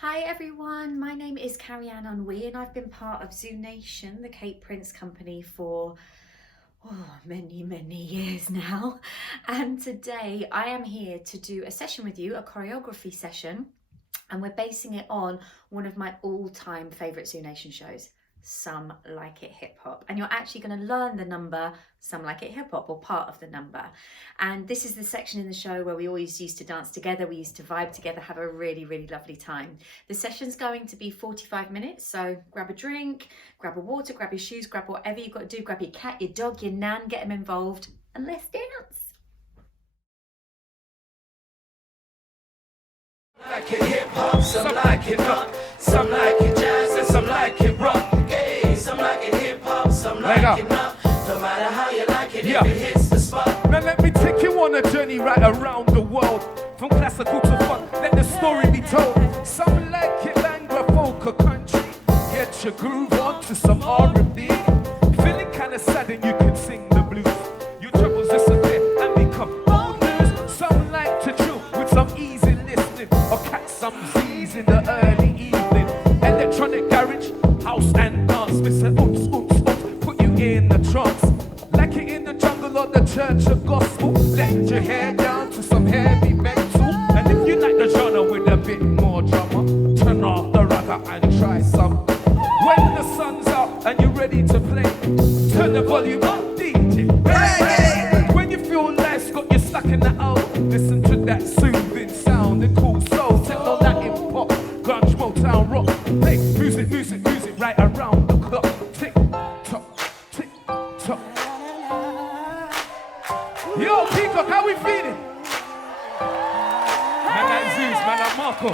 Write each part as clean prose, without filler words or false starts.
Hi everyone, my name is Carrie-Anne Ingrouille and I've been part of ZooNation, the Cape Prince company for many years now. And today I am here to do a session with you, a choreography session, and we're basing it on one of my all-time favourite ZooNation shows, Some Like It Hip Hop. And you're actually going to learn the number Some Like It Hip Hop, or part of the number. And this is the section in the show where we always used to dance together, we used to vibe together, have a really lovely time. The session's going to be 45 minutes, so grab a drink, grab a water, grab your shoes, grab whatever you've got to do, grab your cat, your dog, your nan, get them involved, and let's dance. Like it hip hop, some like it rock, some like it jazz, and some like it rock. Hey, some like it hip hop, some like it not. No matter how you like it, if it hits the spot. Now let me take you on a journey right around the world, from classical to fun. Let the story be told. Some like it Anglo folk or country. Get your groove on to some R&B. Feeling kinda sad and you can sing the blues. Your troubles disappear and become old news. Some like to chill with some easy listening, or catch some Z's in the early evening. Electronic garage, house and dance. Mr. Put you in a trance. Like it in the jungle or the church of gospel. Let your hair down to some heavy metal. And if you like the genre with a bit more drama, turn off the ragga and try some. When the sun's out and you're ready to play, turn the volume up, DJ. Hey! When you feel life's got you stuck in the out, listen to that soothing sound and cool soul. Techno, Latin, pop, grunge, Motown, rock. Play music right around the clock. Tick tock, tick tock. Yo, Peacock, how we feeling? Man like Zeus, man like Marco.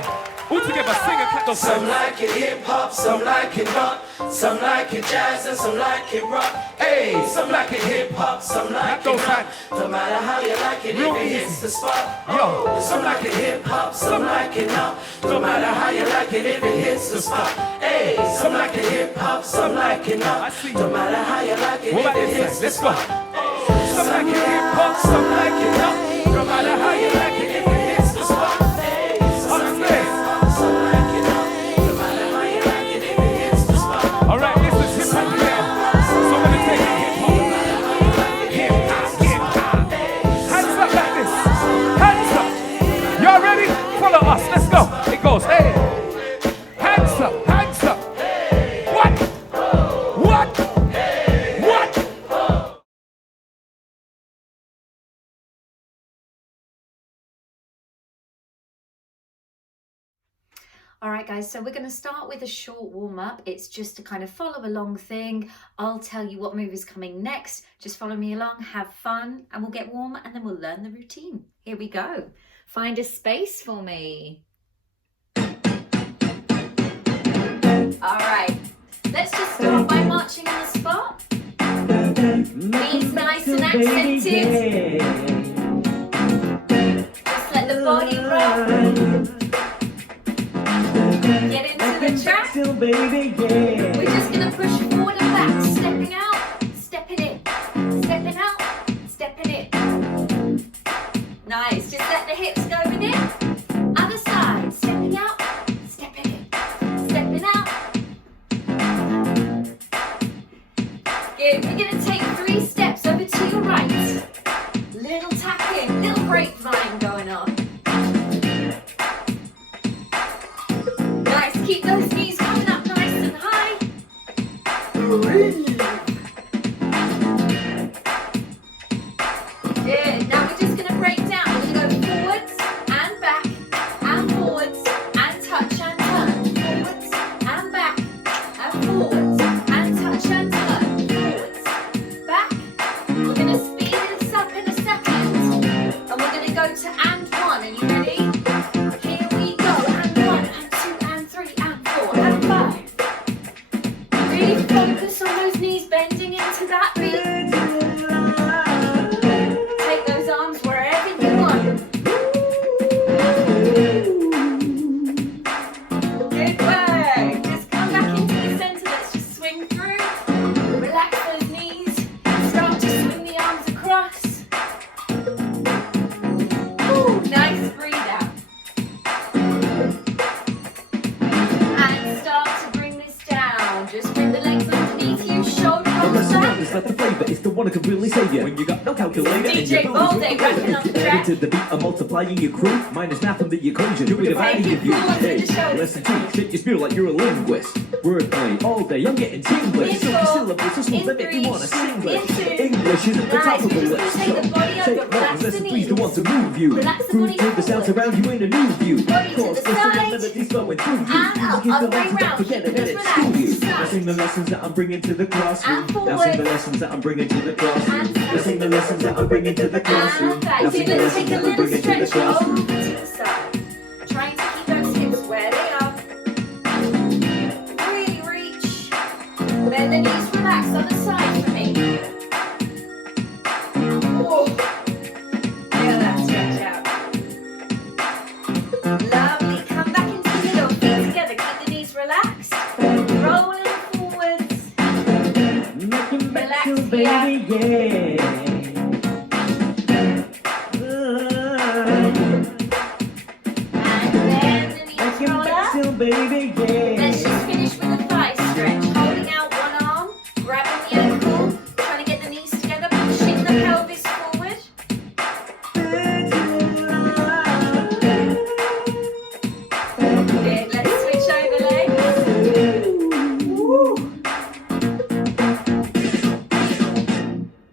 All together, sing and clap those hands. Some like it hip hop, some like it rock, some like it jazz, and some like it rock. Hey, some like it hip hop, some like it rock. No matter how you like it, if it hits the spot. Yo, some like it hip hop, some like it not. No matter how you like it, if it hits the spot. Hey, some like it hip hop, some like it not. No matter how you like it, if it hits the spot. Some like it hip hop, some like it not. No matter how you like it, if it hits the spot. Hey, some like it hip hop, some like it not. No matter how you like it, if it hits the spot. All right, this is hip hop now. So we're gonna take it hip hop. Hands up like this. Hands up. Y'all ready? Follow us. Let's go. It goes. Hey. Hands up. Hands up. What? What? What? Alright guys, so we're going to start with a short warm-up. It's just a kind of follow along thing. I'll tell you what move is coming next. Just follow me along, have fun, and we'll get warm and then we'll learn the routine. Here we go. Find a space for me. Alright, let's just start by marching on the spot. Knees nice and accented. Just let the body rock. Get into the track. We're just going to push forward and back, stepping out, stepping in, stepping out, stepping in. Nice, just let the hips go with it. Other side, stepping out, stepping in, stepping out. Good, we're going to take 3 steps over to your right. Little marijuana could really save you when you got no calculator. DJ WALDE rapping on the track. To the beat of multiplying your crew, minus math from the equation. You're dividing your view. Hey, lesson 2, shake your spiel like you're a linguist. Wordplay all day, I'm getting English. So the syllables are smooth that make you wanna sing with. English is at the top of the list. So take notes, lesson 3's the one to move you. Groove to the sounds around you in a new view. Cause the melodies flowing through you. You give the lessons, don't forget it, and it's school you. Now sing the lessons that I'm bringing to the classroom. Now sing the lessons that I'm bringing to the classroom. Now sing the lessons that I'm bringing to the classroom. Now sing the lessons that I'm bringing to the classroom. Over to the side. Trying to keep those hips where they are. Really reach. Bend the knees, relax on the side for me. Oh. Feel that stretch out. Lovely. Come back into the middle. Feet together. Keep the knees relaxed. Rolling forwards. Relax here. Baby, yeah. Baby, yeah. Let's just finish with a thigh stretch. Holding out one arm, grabbing the ankle, trying to get the knees together, pushing the pelvis forward. Good. Let's switch over legs. Woo.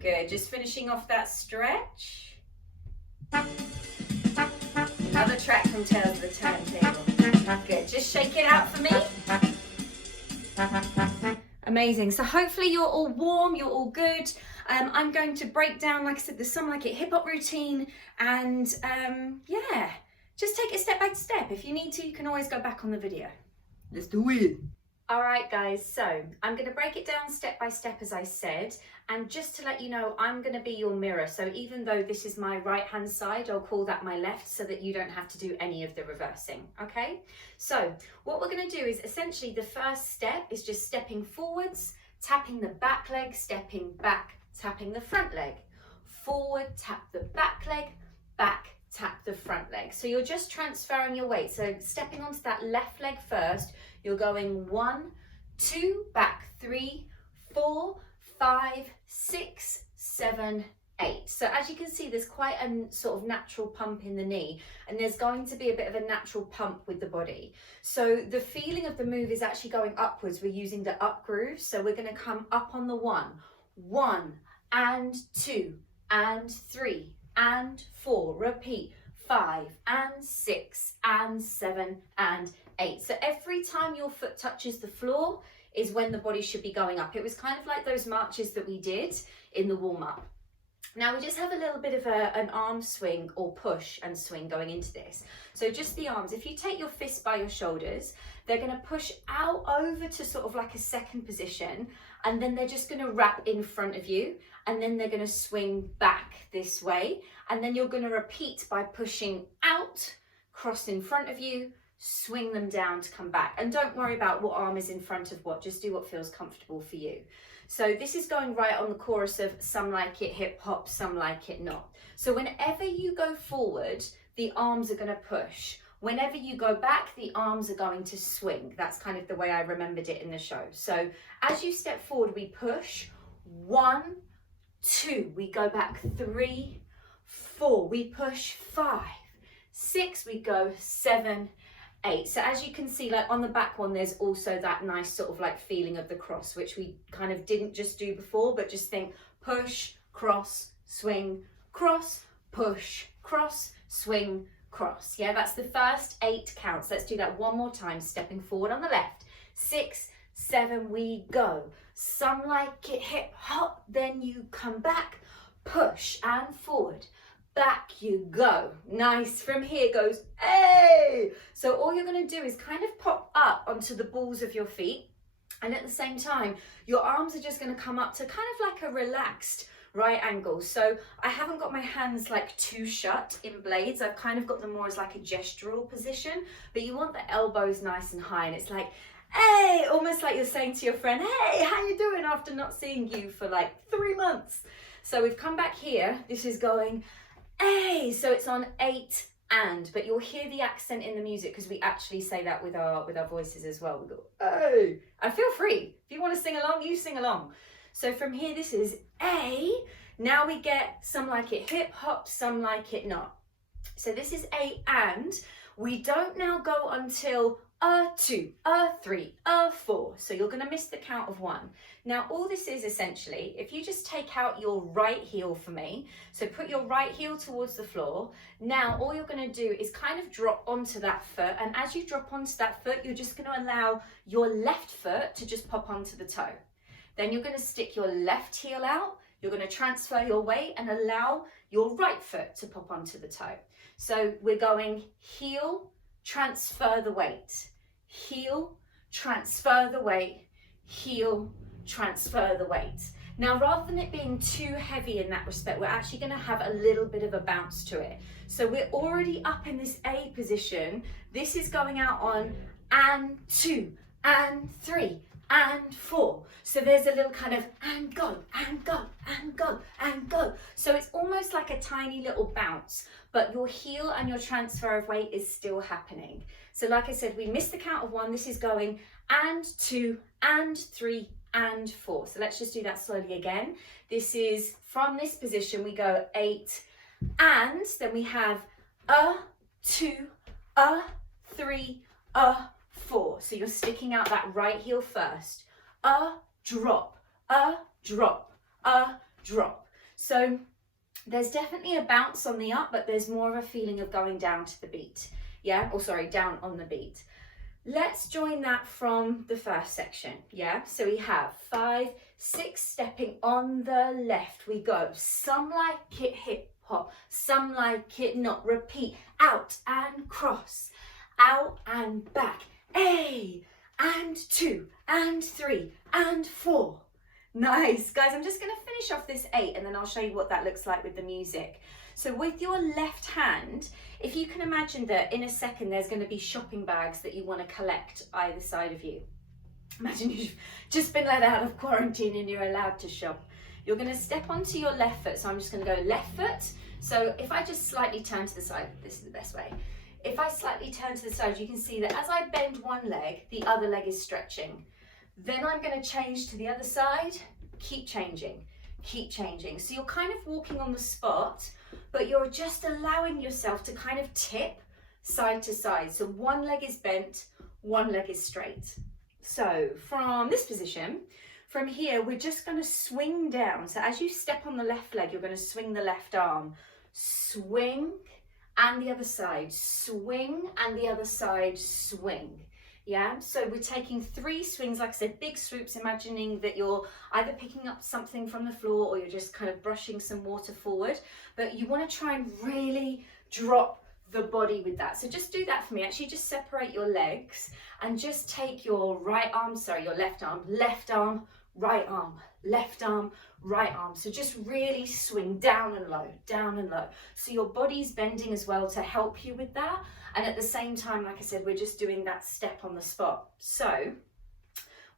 Good. Just finishing off that stretch. Another track from Tales of the Turntable. Good, just shake it out for me. Amazing, so hopefully you're all warm, you're all good. I'm going to break down, like I said, the Some Like It hip hop routine, and yeah, just take it step by step. If you need to, you can always go back on the video. Let's do it. All right, guys, so I'm going to break it down step by step, as I said, and just to let you know, I'm going to be your mirror. So even though this is my right hand side, I'll call that my left so that you don't have to do any of the reversing, okay? So what we're going to do is essentially the first step is just stepping forwards, tapping the back leg, stepping back, tapping the front leg. Forward, tap the back leg, back, tap the front leg. So you're just transferring your weight. So stepping onto that left leg first, you're going 1, 2, back 3, 4, 5, 6, 7, 8. So as you can see, there's quite a sort of natural pump in the knee, and there's going to be a bit of a natural pump with the body. So the feeling of the move is actually going upwards. We're using the up groove. So we're going to come up on the 1, 1 and 2 and 3 and 4. Repeat. 5 and 6 and 7 and 8. So every time your foot touches the floor is when the body should be going up. It was kind of like those marches that we did in the warm-up. Now we just have a little bit of an arm swing or push and swing going into this. So just the arms. If you take your fists by your shoulders, they're going to push out over to sort of like a second position, and then they're just going to wrap in front of you, and then they're going to swing back this way, and then you're going to repeat by pushing out, cross in front of you, swing them down to come back. And don't worry about what arm is in front of what, just do what feels comfortable for you. So this is going right on the chorus of Some Like It hip hop, some like it not. So whenever you go forward, the arms are going to push. Whenever you go back, the arms are going to swing. That's kind of the way I remembered it in the show. So as you step forward, we push 1, 2, we go back 3, 4, we push 5, 6, we go 7, 8. So as you can see, like on the back one, there's also that nice sort of like feeling of the cross, which we kind of didn't just do before, but just think push, cross, swing, cross, push, cross, swing, cross. Yeah, that's the first 8 counts. Let's do that one more time, stepping forward on the left. 6, 7, we go. Some like it hip hop, then you come back, push and forward. Back you go. Nice. From here goes, hey! So all you're going to do is kind of pop up onto the balls of your feet, and at the same time, your arms are just going to come up to kind of like a relaxed right angle. So I haven't got my hands like too shut in blades. I've kind of got them more as like a gestural position, but you want the elbows nice and high, and it's like, hey, almost like you're saying to your friend, hey, how you doing after not seeing you for like 3 months? So we've come back here. This is going, hey, so it's on 8 and, but you'll hear the accent in the music because we actually say that with our voices as well. We go, hey, and feel free. If you want to sing along, you sing along. So from here, this is A. Now we get some like it hip hop, some like it not. So this is A, and we don't now go until A2, A3, A4. So you're going to miss the count of 1. Now all this is essentially, if you just take out your right heel for me, so put your right heel towards the floor. Now all you're going to do is kind of drop onto that foot, and as you drop onto that foot, you're just going to allow your left foot to just pop onto the toe. Then you're going to stick your left heel out, you're going to transfer your weight and allow your right foot to pop onto the toe. So we're going heel, transfer the weight, heel, transfer the weight, heel, transfer the weight. Now, rather than it being too heavy in that respect, we're actually going to have a little bit of a bounce to it. So we're already up in this A position. This is going out on and 2, and 3, and 4. So there's a little kind of and go, and go, and go, and go. So it's almost like a tiny little bounce, but your heel and your transfer of weight is still happening. So like I said, we missed the count of 1. This is going and 2, and 3, and 4. So let's just do that slowly again. This is from this position, we go 8, and then we have a, 2, a, 3, a, 4. So you're sticking out that right heel first. A, drop, a, drop, a, drop. So there's definitely a bounce on the up, but there's more of a feeling of going down to the beat. Yeah, or sorry, down on the beat. Let's join that from the first section. Yeah, so we have 5, 6 stepping on the left. We go some like it hip hop, some like it not. Repeat, out and cross, out and back. A, and 2, and 3, and 4. Nice, guys. I'm just going to finish off this 8 and then I'll show you what that looks like with the music. So with your left hand, if you can imagine that in a second there's going to be shopping bags that you want to collect either side of you. Imagine you've just been let out of quarantine and you're allowed to shop. You're going to step onto your left foot. So I'm just going to go left foot. So if I just slightly turn to the side, this is the best way. If I slightly turn to the side, you can see that as I bend one leg, the other leg is stretching. Then I'm going to change to the other side, keep changing, keep changing. So you're kind of walking on the spot, but you're just allowing yourself to kind of tip side to side. So one leg is bent, one leg is straight. So from this position, from here, we're just going to swing down. So as you step on the left leg, you're going to swing the left arm, swing, and the other side, swing, and the other side, swing. Yeah, so we're taking 3 swings, like I said, big swoops, imagining that you're either picking up something from the floor or you're just kind of brushing some water forward, but you want to try and really drop the body with that. So just do that for me. Actually, just separate your legs and just take your right arm, sorry, your left arm, right arm, left arm, right arm. So just really swing down and low, down and low. So your body's bending as well to help you with that. And at the same time, like I said, we're just doing that step on the spot. So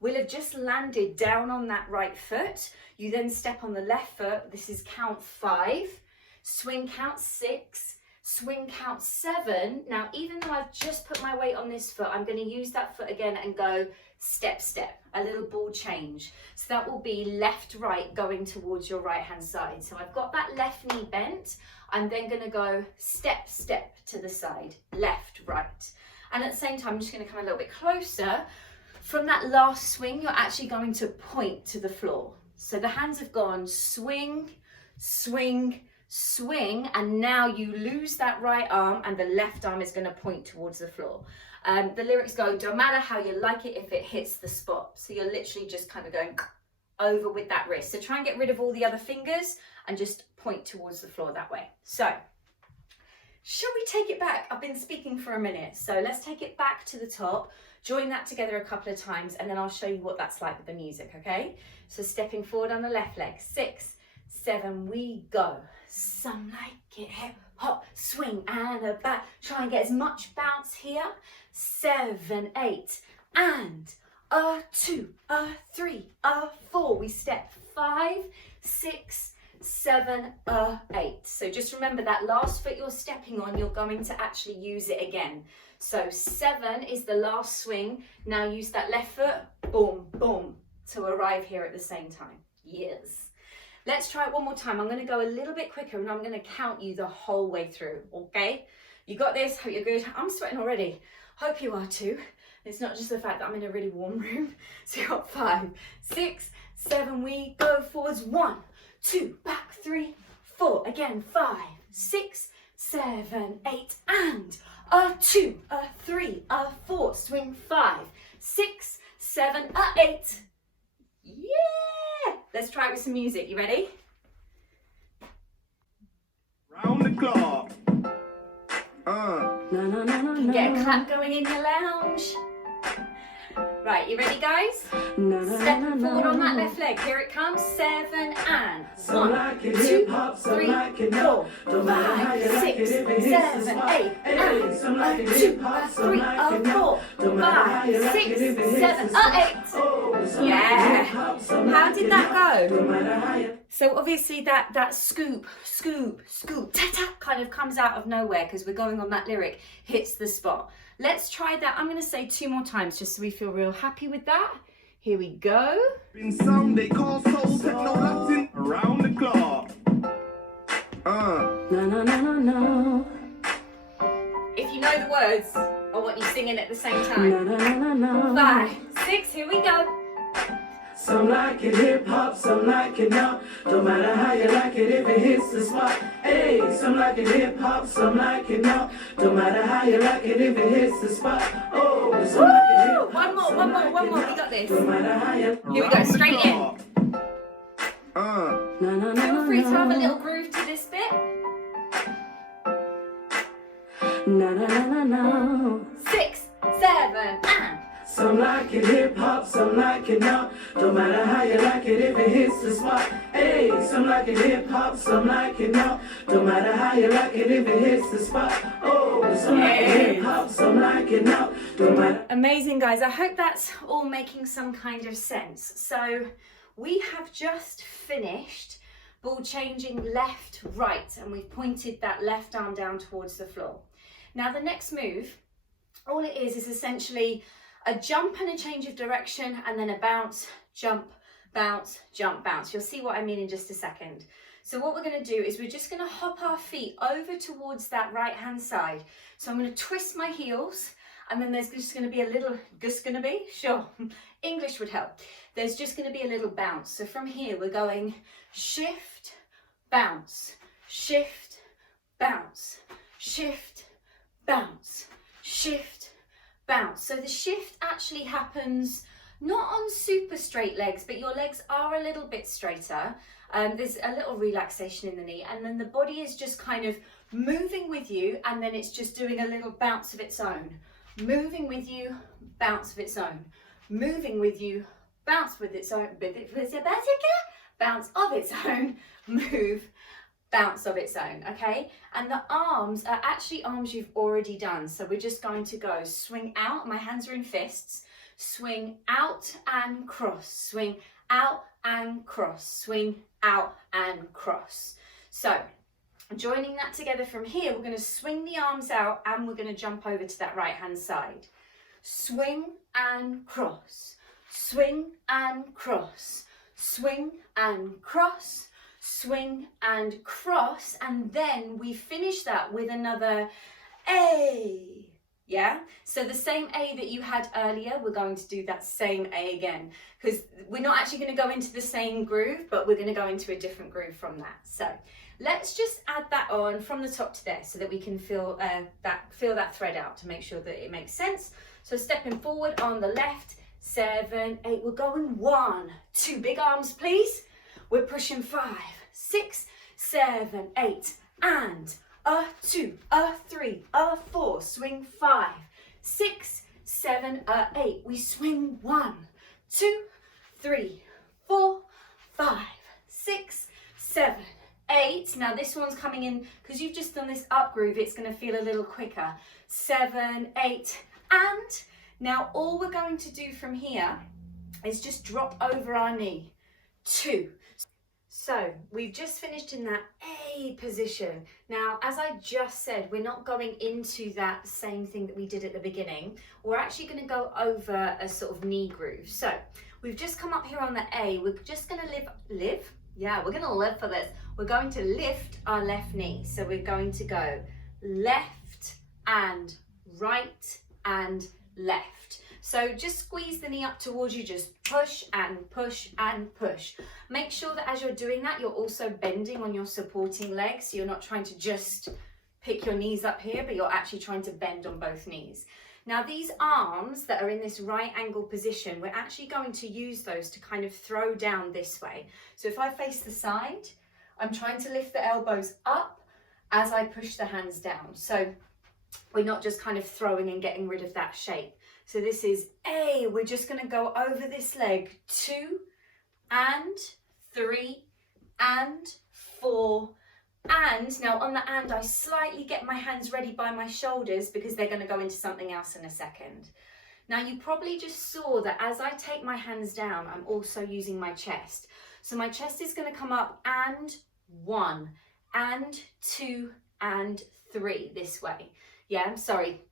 we'll have just landed down on that right foot. You then step on the left foot. This is count 5, swing count 6, swing count 7. Now, even though I've just put my weight on this foot, I'm going to use that foot again and go step, step, a little ball change. So that will be left, right, going towards your right hand side. So I've got that left knee bent. I'm then going to go step, step to the side, left, right. And at the same time, I'm just going to come a little bit closer. From that last swing, you're actually going to point to the floor. So the hands have gone swing, swing, swing, and now you lose that right arm and the left arm is going to point towards the floor. The lyrics go, don't matter how you like it if it hits the spot. So you're literally just kind of going over with that wrist. So try and get rid of all the other fingers and just point towards the floor that way. So shall we take it back? I've been speaking for a minute. So let's take it back to the top, join that together a couple of times, and then I'll show you what that's like with the music, okay? So stepping forward on the left leg, 6, 7, we go. Some like it, hip hop, swing and a back. Try and get as much bounce here. 7, 8, and a 2, a 3, a 4. We step 5, 6, 7, 8. So just remember that last foot you're stepping on, you're going to actually use it again. So 7 is the last swing. Now use that left foot, boom, boom, to arrive here at the same time. Yes. Let's try it one more time. I'm going to go a little bit quicker and I'm going to count you the whole way through, okay? You got this? Hope you're good. I'm sweating already. Hope you are too. It's not just the fact that I'm in a really warm room. So you got 5, 6, 7, we go forwards. 1, 2, back 3, 4. Again, 5, 6, 7, 8, and a 2, a 3, a 4. Swing 5, 6, 7, a 8. Yeah! Let's try it with some music. You ready? Round the clock. You can get a clap going in your lounge. Right, you ready, guys? Stepping forward on that left leg. Here it comes. 7 and 1, 2, 3, 4, 5, 6, 7, 8, and 1, 2, 3, 4, 5, 6, 7, 8. Yeah. How did that go? So obviously that scoop, ta-ta kind of comes out of nowhere because we're going on that lyric, hits the spot. Let's try that. I'm going to say 2 more times just so we feel real happy with that. Here we go. In sound they call soul techno Latin. Around the clock. If you know the words, I want you singing at the same time. 5, 6, here we go. Some like it hip hop, some like it now. Don't matter how you like it if it hits the spot. Hey, some like it hip hop, some like it now. Don't matter how you like it if it hits the spot. Oh, some like it hip hop. One more. We got this. Don't matter how you. Here we go, straight in. Feel free to have a little groove to this bit. 6, 7, and. Some like it hip hop, some like it now. Don't matter how you like it if it hits the spot. Hey, some like it hip hop, some like it now. Don't matter how you like it if it hits the spot. Oh, some like it hip hop, some like it now. Don't matter. Amazing, guys. I hope that's all making some kind of sense. So we have just finished ball changing left, right, and we've pointed that left arm down towards the floor. Now the next move, all it is essentially a jump and a change of direction, and then a bounce, jump, bounce, jump, bounce. You'll see what I mean in just a second. So what we're going to do is we're just going to hop our feet over towards that right hand side. So I'm going to twist my heels, and then there's just going to be a little, sure, English would help. There's just going to be a little bounce. So from here we're going shift, bounce, shift, bounce, shift, bounce, shift, bounce. So the shift actually happens not on super straight legs, but your legs are a little bit straighter. There's a little relaxation in the knee, and then the body is just kind of moving with you, and then it's just doing a little bounce of its own. Moving with you, bounce of its own. Moving with you, bounce with its own. Bounce of its own. Move, bounce of its own, okay? And the arms are actually arms you've already done. So we're just going to go swing out, my hands are in fists, swing out and cross, swing out and cross, swing out and cross. So joining that together from here, we're going to swing the arms out and we're going to jump over to that right hand side. Swing and cross, swing and cross, swing and cross, swing and cross, and then we finish that with another A. Yeah, so the same A that you had earlier, we're going to do that same A again, because we're not actually going to go into the same groove, but we're going to go into a different groove from that. So let's just add that on from the top to there so that we can feel that thread out to make sure that it makes sense. So stepping forward on the left, 7, 8, we're going 1, 2, big arms please. We're pushing 5, 6, 7, 8, and a 2, a 3, a 4, swing 5, 6, 7, a 8. We swing 1, 2, 3, 4, 5, 6, 7, 8. Now this one's coming in, because you've just done this up groove, it's going to feel a little quicker. 7, 8, and now all we're going to do from here is just drop over our knee. 2. So we've just finished in that A position. Now, as I just said, we're not going into that same thing that we did at the beginning. We're actually going to go over a sort of knee groove. So we've just come up here on the A. We're just gonna live? Yeah, we're gonna live for this. We're going to lift our left knee. So we're going to go left and right and left. So just squeeze the knee up towards you, just push and push and push. Make sure that as you're doing that, you're also bending on your supporting legs. So you're not trying to just pick your knees up here, but you're actually trying to bend on both knees. Now these arms that are in this right angle position, we're actually going to use those to kind of throw down this way. So if I face the side, I'm trying to lift the elbows up as I push the hands down. So we're not just kind of throwing and getting rid of that shape. So this is A, we're just gonna go over this leg, 2 and 3 and 4. And now on the and, I slightly get my hands ready by my shoulders because they're gonna go into something else in a second. Now you probably just saw that as I take my hands down, I'm also using my chest. So my chest is gonna come up and 1 and 2 and 3 this way. Yeah, I'm sorry,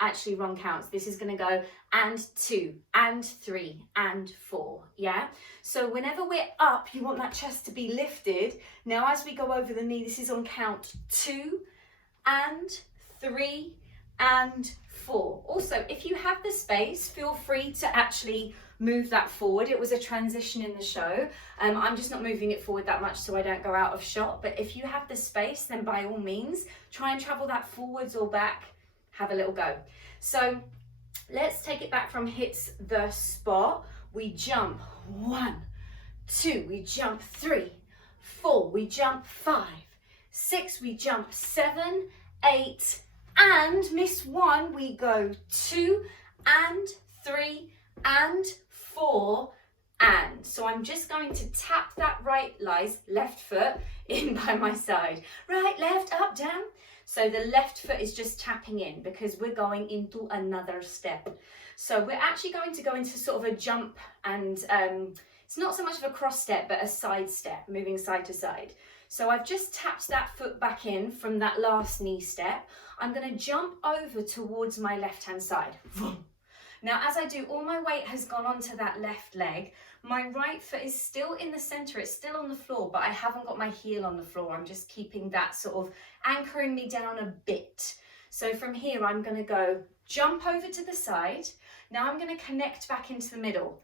actually wrong counts. This is gonna go and 2 and 3 and 4, yeah? So whenever we're up, you want that chest to be lifted. Now as we go over the knee, this is on count 2 and 3 and 4. Also, if you have the space, feel free to actually move that forward. It was a transition in the show. I'm just not moving it forward that much so I don't go out of shot. But if you have the space, then by all means, try and travel that forwards or back. Have a little go. So let's take it back from hits the spot. We jump 1, 2, we jump 3, 4, we jump 5, 6, we jump 7, 8, and miss 1, we go 2 and 3 and 4 and. So I'm just going to tap that left foot in by my side. Right, left, up, down. So the left foot is just tapping in because we're going into another step. So we're actually going to go into sort of a jump and it's not so much of a cross step, but a side step, moving side to side. So I've just tapped that foot back in from that last knee step. I'm going to jump over towards my left-hand side. Now, as I do, all my weight has gone onto that left leg. My right foot is still in the center, it's still on the floor, but I haven't got my heel on the floor. I'm just keeping that sort of anchoring me down a bit. So from here, I'm gonna go jump over to the side. Now I'm gonna connect back into the middle.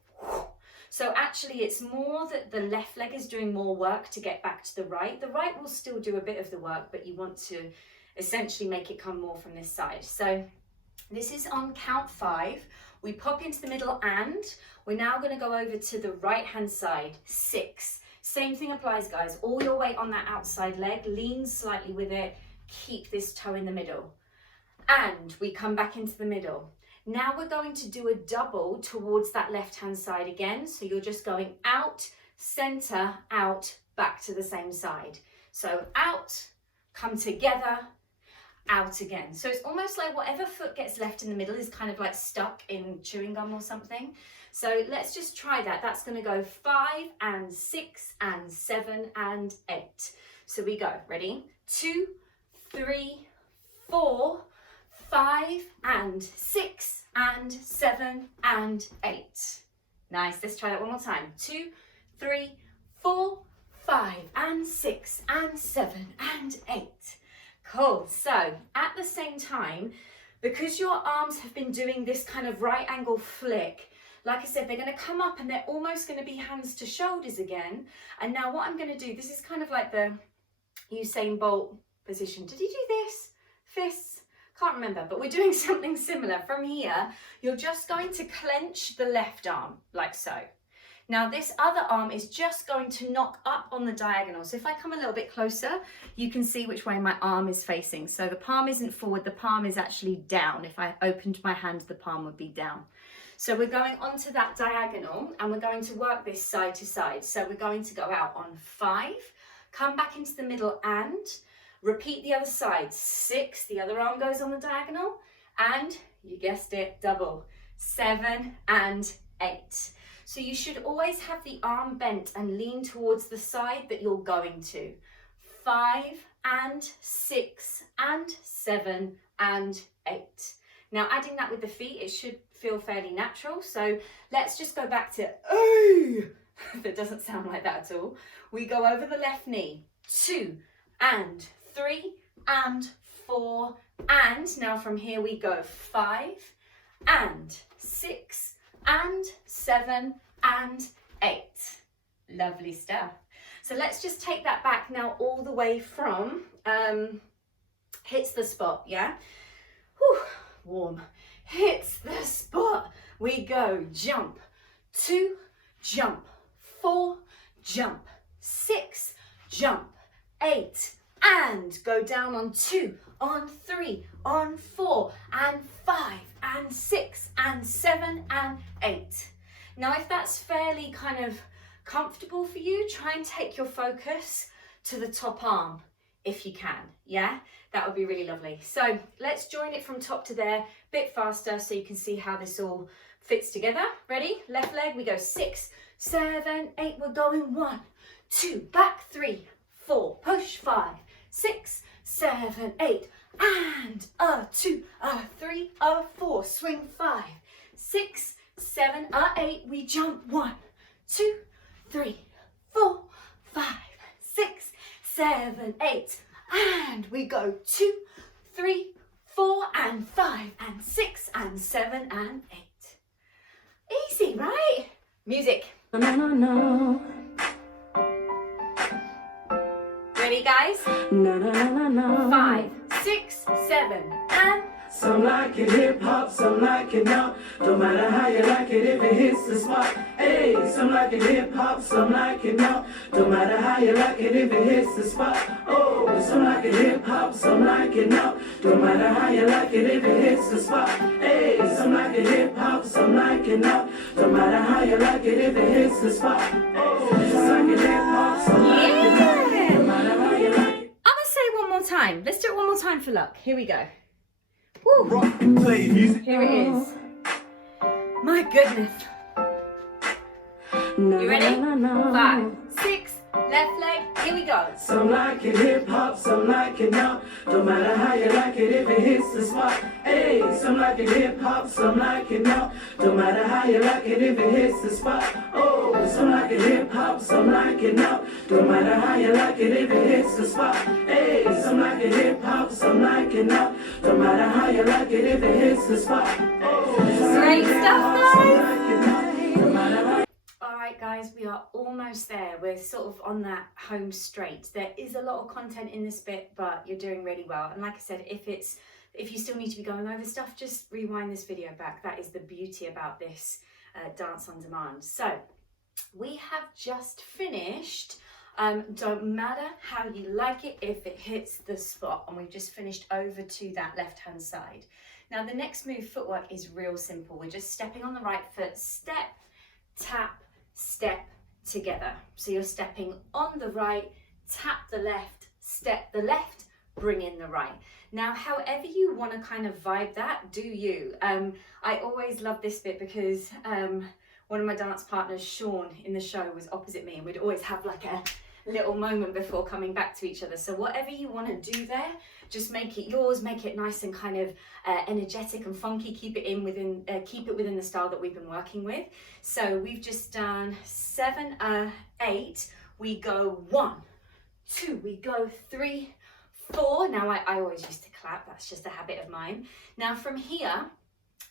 So actually it's more that the left leg is doing more work to get back to the right. The right will still do a bit of the work, but you want to essentially make it come more from this side. So this is on count 5. We pop into the middle and we're now going to go over to the right hand side. 6. Same thing applies, guys. All your weight on that outside leg, lean slightly with it, keep this toe in the middle. And we come back into the middle. Now we're going to do a double towards that left hand side again. So you're just going out, center, out, back to the same side. So out, come together, out again. So it's almost like whatever foot gets left in the middle is kind of like stuck in chewing gum or something. So let's just try that. That's going to go 5 and 6 and 7 and 8. So we go, ready? 2, 3, 4, 5 and 6 and 7 and 8. Nice. Let's try that one more time. 2, 3, 4, 5 and 6 and 7 and 8. Cool. So at the same time, because your arms have been doing this kind of right angle flick, like I said, they're going to come up and they're almost going to be hands to shoulders again. And now what I'm going to do, this is kind of like the Usain Bolt position. Did he do this? Fists? Can't remember, but we're doing something similar. From here, you're just going to clench the left arm like so. Now this other arm is just going to knock up on the diagonal. So if I come a little bit closer, you can see which way my arm is facing. So the palm isn't forward, the palm is actually down. If I opened my hand, the palm would be down. So we're going onto that diagonal and we're going to work this side to side. So we're going to go out on 5, come back into the middle and repeat the other side. 6, the other arm goes on the diagonal and you guessed it, double. 7 and 8. So you should always have the arm bent and lean towards the side that you're going to. 5 and 6 and 7 and 8. Now adding that with the feet, it should feel fairly natural. So let's just go back to, oh, that doesn't sound like that at all. We go over the left knee, 2 and 3 and 4, and now from here we go 5 and 6 and 7 and 8. Lovely stuff. So let's just take that back now all the way from hits the spot, yeah? Whew, warm. Hits the spot. We go jump, 2, jump, 4, jump, 6, jump, 8, and go down on 2, on 3, on 4, and 5, and 6, and 7, and 8. Now, if that's fairly kind of comfortable for you, try and take your focus to the top arm if you can, yeah? That would be really lovely. So let's join it from top to there, a bit faster so you can see how this all fits together. Ready? Left leg, we go 6, 7, 8, we're going 1, 2, back 3, 4, push 5, 6, 7, 8, and 2, 3, 4, swing 5, 6, 7, 8, we jump 1, 2, 3, 4, 5, 6, 7, 8, and we go 2, 3, 4, and 5, and 6, and 7, and 8. Easy, right? Music. No, no, no. Ready, guys? No, no, no, no, no. 5, 6, 7, and Some like it hip hop, some like it now. Don't matter how you like it if it hits the spot. Hey, some like it hip hop, some like it now. Don't matter how you like it if it hits the spot. Oh, some like it hip hop, some like it now. Don't matter how you like it if it hits the spot. Hey, some like it hip hop, some like it now. Don't matter how you like it if it hits the spot. Oh, some like it hip hop, some like it now. Don't matter how you like it. I'm gonna say it one more time. Let's do it one more time for luck. Here we go. Woo. Rock, play music. Here it is. My goodness. You ready? 5, 6, left leg. Here we go. Some like it hip hop, some like it now. Don't matter how you like it if it hits the spot. Hey, some like it hip hop, some like it now. Don't matter how you like it if it hits the spot. Oh, some like it hip hop, some like it now. Don't matter how you like it if it hits the spot. Hey, some like it hip hop, some like it now. Don't matter how you like it if it hits the spot. Oh, Great stuff, guys. Don't matter how. Alright guys, we are almost there. We're sort of on that home straight. There is a lot of content in this bit, but you're doing really well. And like I said, if you still need to be going over stuff, just rewind this video back. That is the beauty about this dance on demand. So we have just finished don't matter how you like it if it hits the spot, and we've just finished over to that left hand side. Now the next move footwork is real simple. We're just stepping on the right foot, step, tap, step together. So you're stepping on the right, tap the left, step the left, bring in the right. Now however you want to kind of vibe that, do you. I always love this bit because one of my dance partners, Sean, in the show was opposite me, and we'd always have like a little moment before coming back to each other. So whatever you want to do there, just make it yours, make it nice and kind of energetic and funky. Keep it within the style that we've been working with. So we've just done 7, 8. We go 1, 2. We go 3, 4. Now I always used to clap. That's just a habit of mine. Now from here,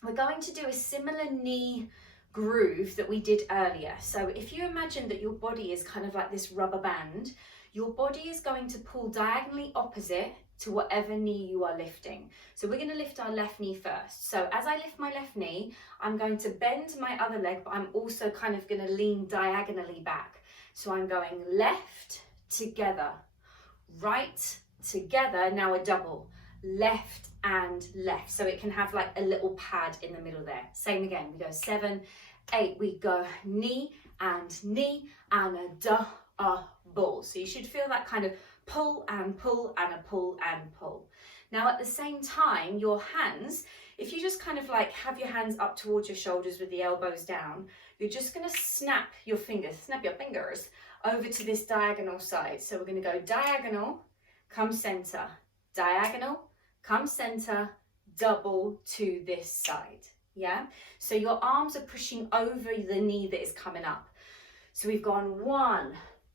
we're going to do a similar knee groove that we did earlier. So if you imagine that your body is kind of like this rubber band, your body is going to pull diagonally opposite to whatever knee you are lifting. So we're going to lift our left knee first. So as I lift my left knee, I'm going to bend my other leg, but I'm also kind of going to lean diagonally back. So I'm going left together, right together, now a double, left and left. So it can have like a little pad in the middle there. Same again, we go 7, 8, we go knee and a double. So you should feel that kind of pull and pull and a pull and pull. Now at the same time, your hands, if you just kind of like have your hands up towards your shoulders with the elbows down, you're just going to snap your fingers over to this diagonal side. So we're going to go diagonal, come center, diagonal, come center, double to this side, yeah? So your arms are pushing over the knee that is coming up. So we've gone 1,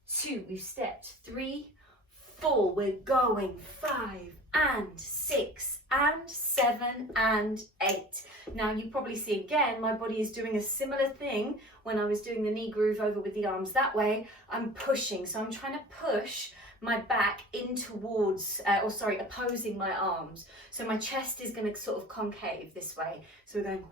2, we've stepped 3, 4, we're going 5 and 6 and 7 and 8. Now you probably see again, my body is doing a similar thing when I was doing the knee groove over with the arms that way. I'm pushing, so I'm trying to push my back in towards, opposing my arms. So my chest is going to sort of concave this way. So we're going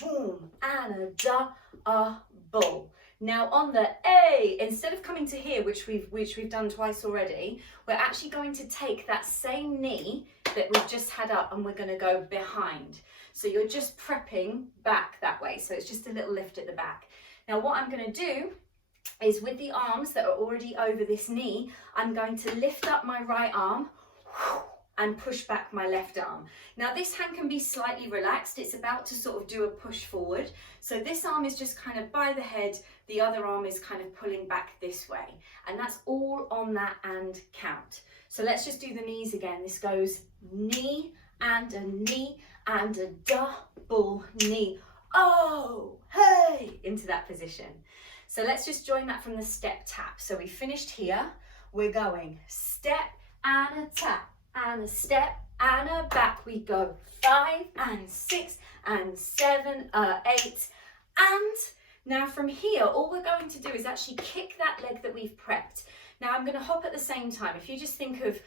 boom and a double. Now on the A, instead of coming to here, which we've done twice already, we're actually going to take that same knee that we've just had up and we're going to go behind. So you're just prepping back that way. So it's just a little lift at the back. Now what I'm going to do is with the arms that are already over this knee, I'm going to lift up my right arm and push back my left arm. Now this hand can be slightly relaxed. It's about to sort of do a push forward. So this arm is just kind of by the head, the other arm is kind of pulling back this way. And that's all on that and count. So let's just do the knees again. This goes knee and a double knee. Oh, hey, into that position. So let's just join that from the step tap. So we finished here. We're going step and a tap and a step and a back. We go 5 and 6 and 7, 8. And now from here, all we're going to do is actually kick that leg that we've prepped. Now I'm going to hop at the same time. If you just think of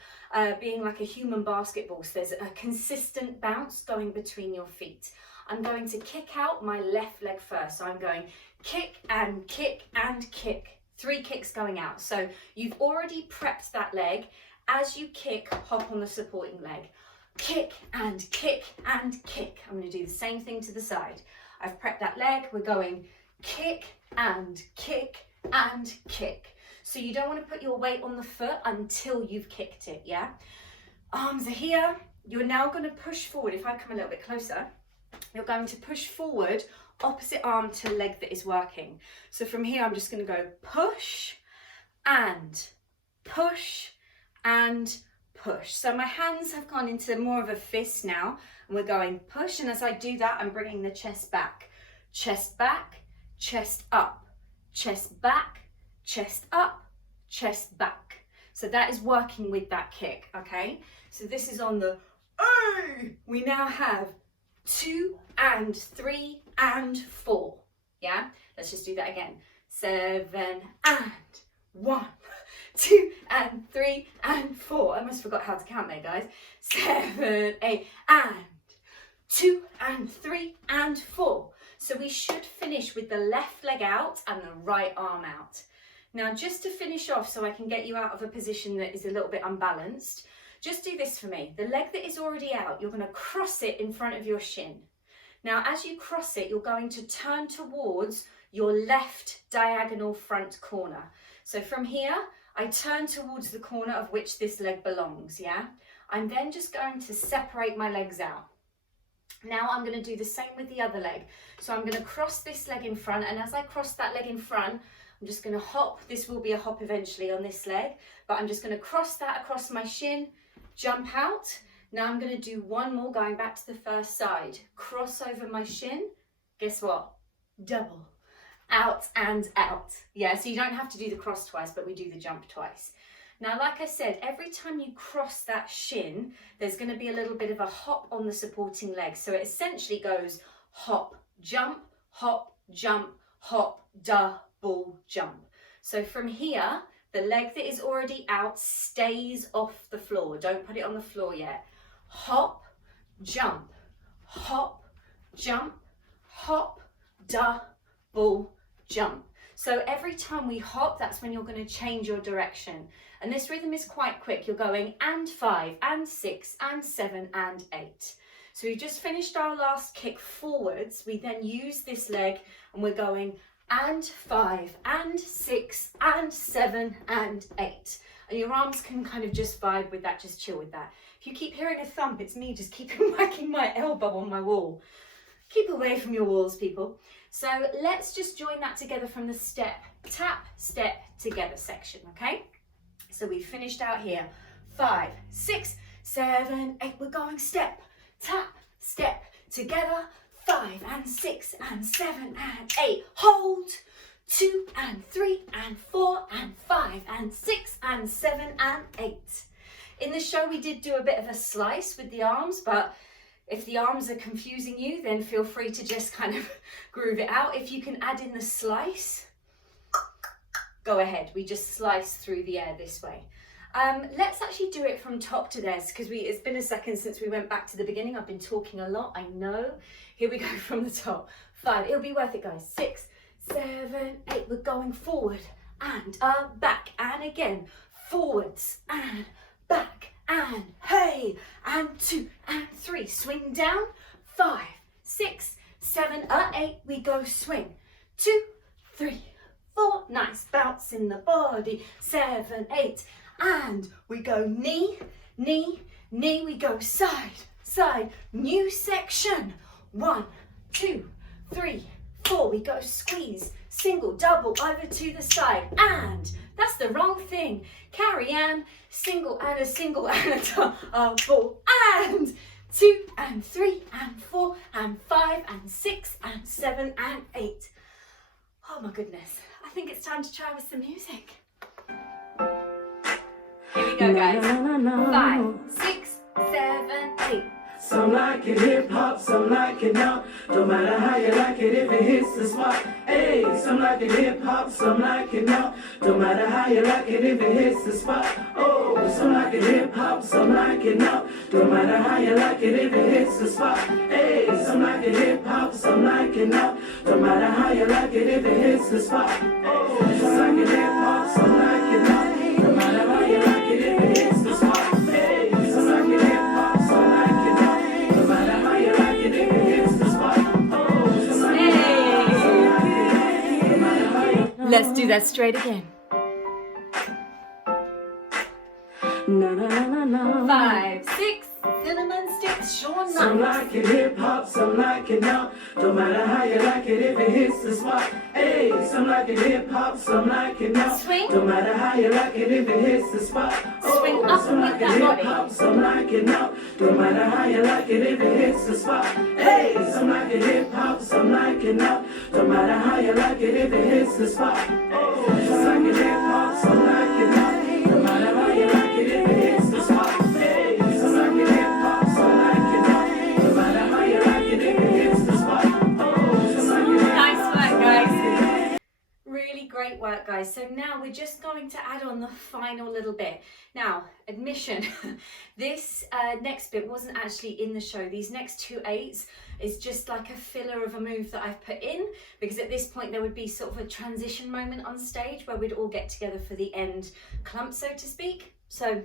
being like a human basketball, so there's a consistent bounce going between your feet. I'm going to kick out my left leg first. So I'm going kick and kick and kick. 3 kicks going out. So you've already prepped that leg. As you kick, hop on the supporting leg. Kick and kick and kick. I'm going to do the same thing to the side. I've prepped that leg. We're going kick and kick and kick. So you don't want to put your weight on the foot until you've kicked it, yeah? Arms are here. You're now going to push forward. If I come a little bit closer, you're going to push forward, opposite arm to leg that is working. So from here, I'm just going to go push and push and push. So my hands have gone into more of a fist now, and we're going push. And as I do that, I'm bringing the chest back, chest up, chest back, chest up, chest back. So that is working with that kick, okay? So this is on the A. We now have 2 and 3 and 4, yeah? Let's just do that again. 7 and 1, 2 and 3 and 4. I almost forgot how to count there, guys. 7, 8 and 2 and 3 and 4. So we should finish with the left leg out and the right arm out. Now, just to finish off so I can get you out of a position that is a little bit unbalanced, just do this for me. The leg that is already out, you're going to cross it in front of your shin. Now, as you cross it, you're going to turn towards your left diagonal front corner. So from here, I turn towards the corner of which this leg belongs, yeah? I'm then just going to separate my legs out. Now I'm going to do the same with the other leg. So I'm going to cross this leg in front, and as I cross that leg in front, I'm just going to hop. This will be a hop eventually on this leg, but I'm just going to cross that across my shin, jump out. Now I'm going to do one more, going back to the first side. Cross over my shin. Guess what? Double. Out and out. Yeah, so you don't have to do the cross twice, but we do the jump twice. Now, like I said, every time you cross that shin, there's going to be a little bit of a hop on the supporting leg. So it essentially goes hop, jump, double jump. So from here, the leg that is already out stays off the floor. Don't put it on the floor yet. Hop, jump, double jump. So every time we hop, that's when you're going to change your direction. And this rhythm is quite quick. You're going and 5 and 6 and 7 and 8. So we've just finished our last kick forwards. We then use this leg and we're going and 5 and 6 and 7 and 8. And your arms can kind of just vibe with that, just chill with that. If you keep hearing a thump, it's me just keeping whacking my elbow on my wall. Keep away from your walls, people. So let's just join that together from the step, tap, step, together section, okay? So we've finished out here. 5, 6, 7, 8. We're going step, tap, step, together. 5 and 6 and 7 and 8. Hold. 2 and 3 and 4 and 5 and 6 and 7 and 8. In the show we did do a bit of a slice with the arms, but if the arms are confusing you, then feel free to just kind of groove it out. If you can add in the slice, go ahead. We just slice through the air this way. Let's actually do it from top to this, because it's been a second since we went back to the beginning. I've been talking a lot, I know. Here we go from the top. 5, it'll be worth it, guys. 6, 7, 8. We're going forward and back, and again forwards and back, and hey, and 2 and 3. Swing down. 5, 6, 7, 8. We go swing. 2, 3, 4. Nice bounce in the body. 7, 8. And we go knee, knee, knee. We go side, side. New section. 1, 2, 3, 4. We go squeeze, single, double, over to the side. And that's the wrong thing. Carrie-Anne, single and a double. And 2 and 3 and 4 and 5 and 6 and 7 and 8. Oh my goodness. I think it's time to try with some music. Here we go, guys. 5, 6, 7, 8. Some like it hip hop, some like it now. Don't matter how you like it if it hits the spot. Hey, some like it hip hop, some like it now. Don't matter how you like it if it hits the spot. Oh, some like it hip hop, some like it now. Don't matter how you like it if it hits the spot. Hey, some like it hip hop, some like it now. Don't matter how you like it if it hits the spot. Oh, some like it hip hop, some like it now. Don't matter how you like it if it hits the spot. Hey, some like it hip hop, some like it now. Let's do that straight again. 5, 6, cinnamon sticks, sure Some nice. like it hip hop, some like it now. Don't matter how you like it if it hits the spot. Hey, some like it hip hop, some like it now. Swing. Don't matter how you like it if it hits the spot. Swing up some with like that it body. hip hop, some like it now. Don't matter how you like it if it hits the spot. Hey, some like it hip hop, some like it now. Don't matter how you like it if it hits the spot. Some like it hip hop, some like it now. Don't matter how you like it if it hits the spot. Hey, some like it hip hop, some like it now. Don't matter how you like it if it hits the spot. Nice work, guys. Really great work, guys. So now we're just going to add on the final little bit. Now, admission, this next bit wasn't actually in the show. These next 2 8s is just like a filler of a move that I've put in, because at this point there would be sort of a transition moment on stage where we'd all get together for the end clump, so to speak. So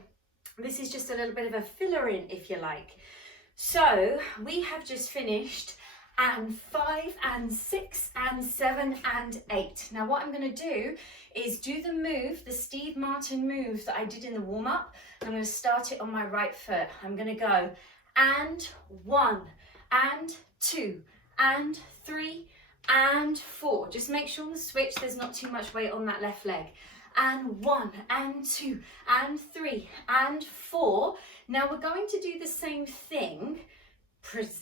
this is just a little bit of a filler in, if you like. So we have just finished and 5 and 6 and 7 and 8. Now what I'm going to do is do the move, the Steve Martin move that I did in the warm-up. I'm going to start it on my right foot. I'm going to go and 1 and 2 and 3 and 4. Just make sure on the switch there's not too much weight on that left leg. And 1 and 2 and 3 and 4. Now we're going to do the same thing,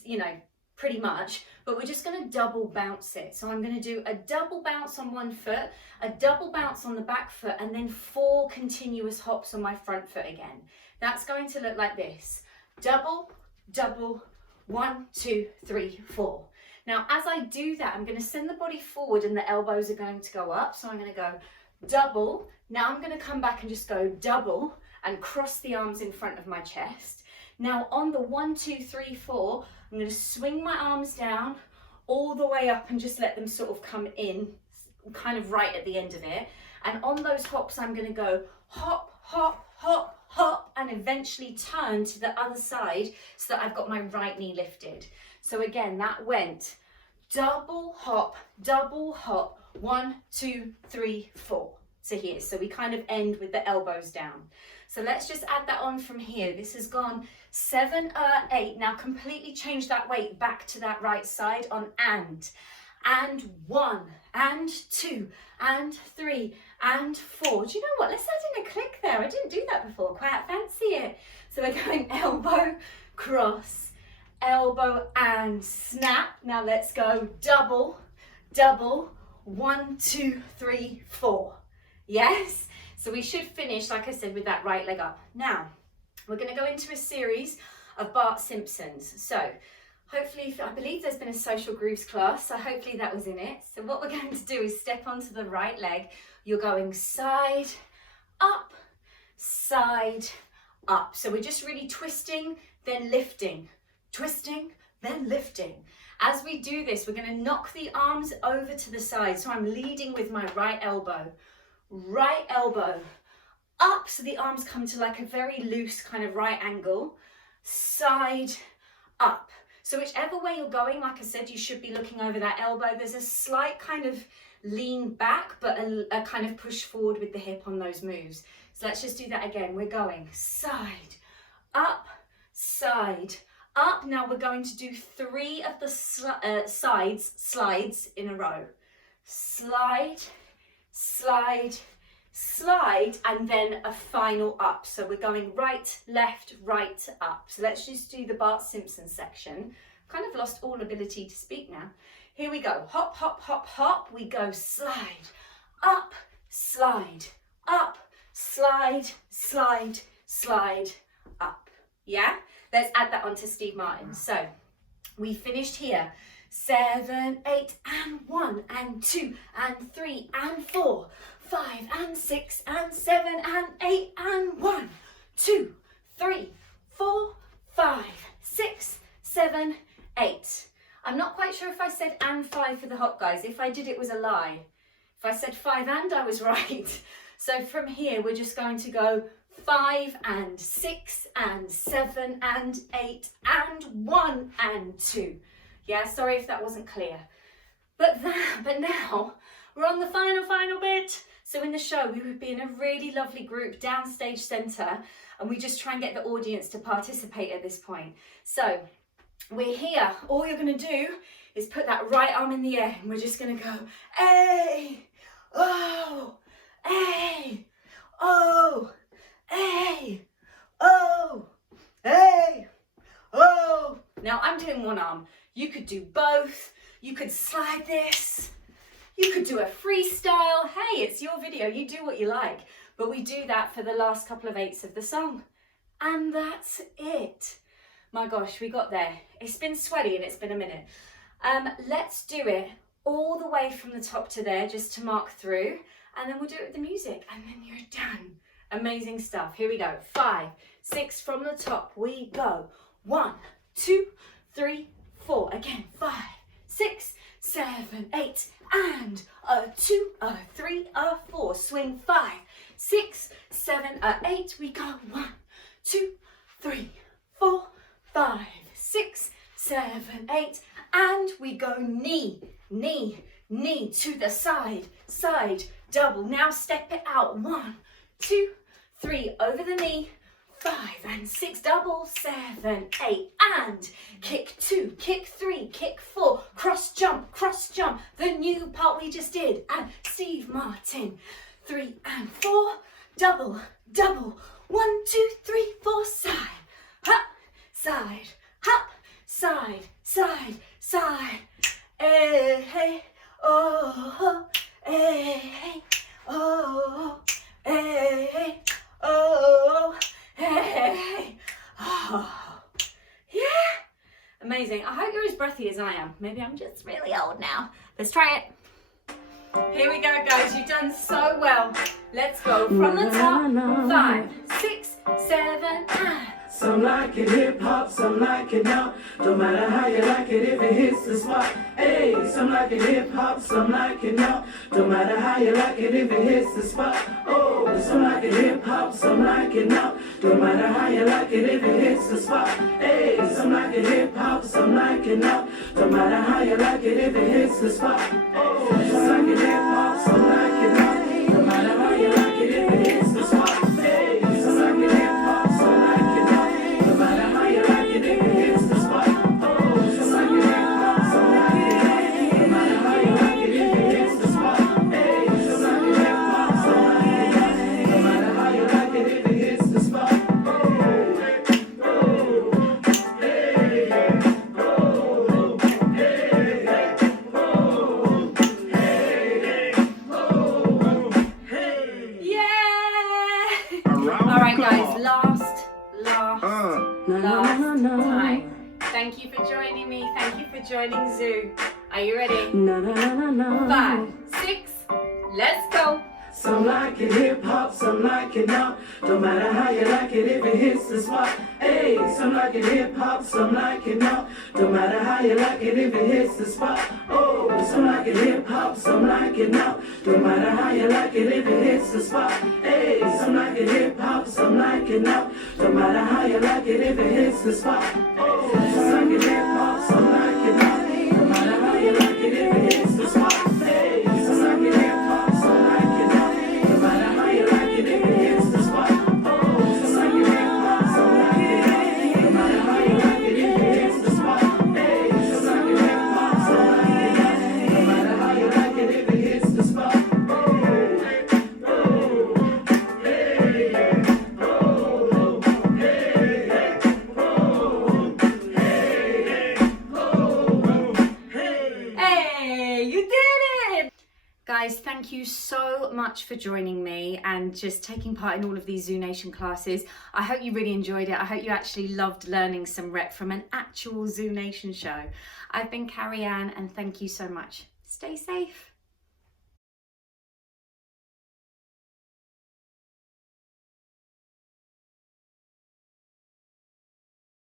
you know, pretty much, but we're just going to double bounce it. So I'm going to do a double bounce on one foot, a double bounce on the back foot, and then 4 continuous hops on my front foot again. That's going to look like this. Double, double, 1, 2, 3, 4. Now, as I do that, I'm going to send the body forward and the elbows are going to go up. So I'm going to go double. Now I'm going to come back and just go double and cross the arms in front of my chest. Now on the 1, 2, 3, 4, I'm going to swing my arms down all the way up and just let them sort of come in, kind of right at the end of it. And on those hops, I'm going to go hop, hop, hop, hop, and eventually turn to the other side so that I've got my right knee lifted. So again, that went double hop, 1, 2, 3, 4 to here. So we kind of end with the elbows down. So let's just add that on from here. This has gone 7, 8. Now completely change that weight back to that right side on and 1 and 2 and 3 and 4. Do you know what? Let's add in a click there. I didn't do that before. Quite fancy it. So we're going elbow, cross, elbow and snap. Now let's go double, double, 1, 2, 3, 4. Yes? So we should finish, like I said, with that right leg up. Now, we're going to go into a series of Bart Simpsons. So hopefully, I believe there's been a social grooves class, so hopefully that was in it. So what we're going to do is step onto the right leg. You're going side, up, side, up. So we're just really twisting, then lifting, twisting, then lifting. As we do this, we're going to knock the arms over to the side. So I'm leading with my right elbow, up, so the arms come to like a very loose kind of right angle, side, up. So whichever way you're going, like I said, you should be looking over that elbow. There's a slight kind of lean back, but a kind of push forward with the hip on those moves. So let's just do that again. We're going side, up, side, up. Now we're going to do 3 of the slides in a row. Slide, slide, slide, and then a final up. So we're going right, left, right, up. So let's just do the Bart Simpson section. Kind of lost all ability to speak now. Here we go. Hop, hop, hop, hop. We go slide, up, slide, up, slide, slide, slide, up. Yeah? Let's add that onto Steve Martin. So we finished here. 7, 8, and 1, and 2, and 3, and 4, 5, and 6, and 7, and 8, and 1, 2, 3, 4, 5, 6, 7, 8. I'm not quite sure if I said and 5 for the hop, guys. If I did, it was a lie. If I said 5 and, I was right. So from here, we're just going to go 5 and 6 and 7 and 8 and 1 and 2. Yeah, sorry if that wasn't clear. But now we're on the final bit. So in the show, we would be in a really lovely group downstage centre, and we just try and get the audience to participate at this point. So we're here. All you're going to do is put that right arm in the air, and we're just going to go, A, O, A, O, A, O, A, O. Now I'm doing one arm. You could do both. You could slide this. You could do a freestyle. Hey, it's your video. You do what you like. But we do that for the last couple of 8s of the song. And that's it. My gosh, we got there. It's been sweaty and it's been a minute. Let's do it all the way from the top to there, just to mark through. And then we'll do it with the music. And then you're done. Amazing stuff. Here we go. 5, 6 from the top. We go. 1, 2, 3, 4. Again. 5, 6, 7, 8. And a 2, a 3, a 4. Swing 5, 6, 7, 8. We go 1, 2, 3, 4, 5, 6, 7, 8. And we go knee, knee, knee to the side, side, double. Now step it out. 1, 2, 3, over the knee. 5 and 6, double, 7, 8, and kick 2, kick 3, kick 4, cross jump, the new part we just did, and Steve Martin, 3 and 4, double, double, 1, 2, 3, 4, side, hop, side, hop, side, side, side, hey, hey, oh, hey, hey, oh, hey, hey, oh, hey, oh, yeah, amazing. I hope you're as breathy as I am. Maybe I'm just really old now. Let's try it. Here we go, guys. You've done so well. Let's go from the top. 5, 6, 7, and Some like it hip hop, some like it now. Don't matter how you like it if it hits the spot. Hey, some like it hip hop, some like it now. Don't matter how you like it if it hits the spot. Oh, some like it hip hop, some like it now. Don't matter how you like it if it hits the spot. Hey, some like it hip hop, some like it now. Don't matter how you like it if it hits the spot. Oh, some like it hip hop, some like it now. Don't matter how you like it if it hits the spot. Hey, some like it hip hop, some like it now. No matter how you like it, if it hits the spot. Oh, some like it hip hop, some like it. No matter how you like it, if it hits the spot. Hey, some like it hip hop, some like it. No matter how you like it, if it hits the spot. Oh, last time. Thank you for joining me. Thank you for joining Zoo. Are you ready? 5, 6, let's go. Some like it hip hop, some like it not. Don't matter how you like it if it hits the spot. Hey, some like it hip hop, some like it not. Don't matter how you like it if it hits the spot. Oh, some like it hip hop, some like it not. Don't matter how you like it if it hits the spot. Hey, some like it hip hop, some like it not. Don't matter how you like it if it hits the spot. Oh, some like it hip hop, some like it not. Don't matter how you like it if it hits the spot. Hey, some like it hip hop, some like it not. No matter how you like it if it hits the spot. Oh, some like it hip hop, some like it not. No matter how you like it if it hits the spot. Hey, some like it hip hop, some like it not. No matter how you like it if it hits the spot. Oh, Hey, you did it! Guys, thank you so much for joining me and just taking part in all of these ZooNation classes. I hope you really enjoyed it. I hope you actually loved learning some rep from an actual ZooNation show. I've been Carrie-Anne and thank you so much. Stay safe.